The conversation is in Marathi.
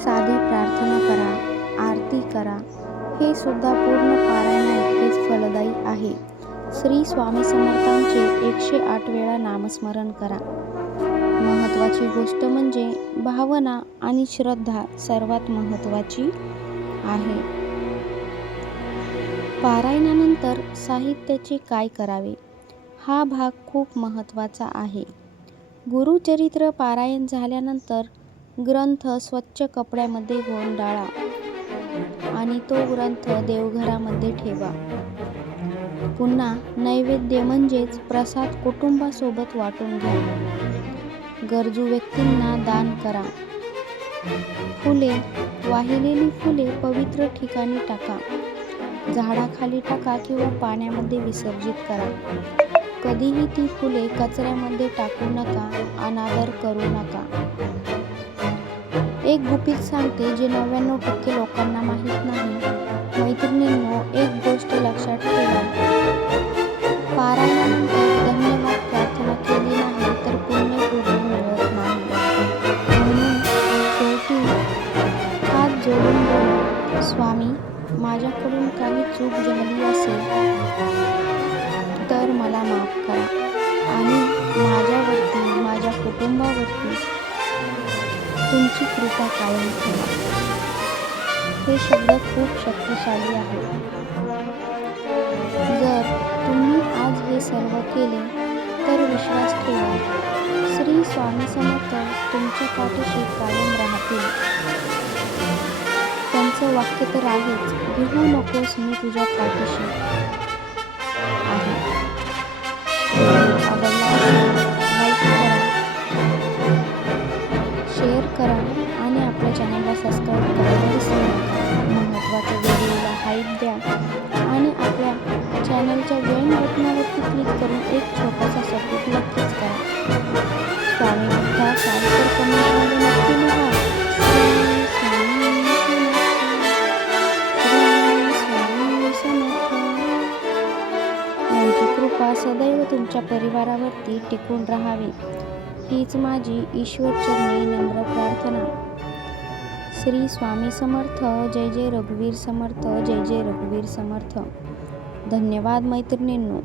साधी प्रार्थना करा, आरती करा, हे सुद्धा पूर्ण पारायणाइतकेच फलदायी आहे. श्री स्वामी समर्थांचे 108 वेळा नामस्मरण करा. महत्त्वाची गोष्ट म्हणजे भावना आणि श्रद्धा सर्वात महत्त्वाची आहे. पारायणानंतर साहित्याचे काय करावे हा भाग खूप महत्त्वाचा आहे. गुरुचरित्र पारायण झाल्यानंतर ग्रंथ स्वच्छ कपड्यामध्ये गुंडाळा आणि तो ग्रंथ देवघरामध्ये ठेवा. पुन्हा नैवेद्य म्हणजेच प्रसाद कुटुंबासोबत वाटून घ्या. गरजू व्यक्तींना दान करा. फुले, वाहिलेली फुले पवित्र ठिकाणी टाका. झाडाखाली टाका किंवा पाण्यामध्ये विसर्जित करा. कधीही ती फुले कचऱ्यामध्ये टाकू नका, अनादर करू नका. एक गुपित सांगते जे 99% लोकांना माहीत नाही. मैत्रिणींनो, एक गोष्ट लक्षात ठेवा. पारायणानंतर धन्यवाद प्रार्थना केली नाही तर पुण्य पूर्ण मिळत नाही. म्हणून शेवटी हात जोडून बोला, स्वामी, माझ्याकडून काही चूक झाली असेल तर मला माफ करा आणि माझ्यावरती, माझ्या कुटुंबावरती तुमची कृपा कायम ठेवा. हे शब्द खूप शक्तिशाली आहेत. जर तुम्ही आज हे सर्व केले तर विश्वास ठेवा, श्री स्वामी समर्थ तुमच्या पाठीशी कायम राहतील. त्यांचं वाक्य तर आहेच, भिवू नकोस, मी तुझ्या पाठीशी आहे. आवडला असेल लाईक करा, शेअर करा आणि आपल्या चॅनलला सबस्क्राईब करायला विसरू नका. महत्त्वाच्या व्हिडिओला हाईप द्या आणि आपल्या चॅनलच्या जॉईन बटनावरती क्लिक करून एक छोटासा सपोर्ट नक्कीच करा. स्वामी भक्त असाल तर कमेंटमध्ये नक्की लिहा. यांची कृपा सदैव तुमच्या परिवारावरती टिकून राहावी, हीच माझी ईश्वरचरणी नम्र प्रार्थना. श्री स्वामी समर्थ. जय जय रघुवीर समर्थ. जय जय रघुवीर समर्थ. धन्यवाद मैत्रिणींनो.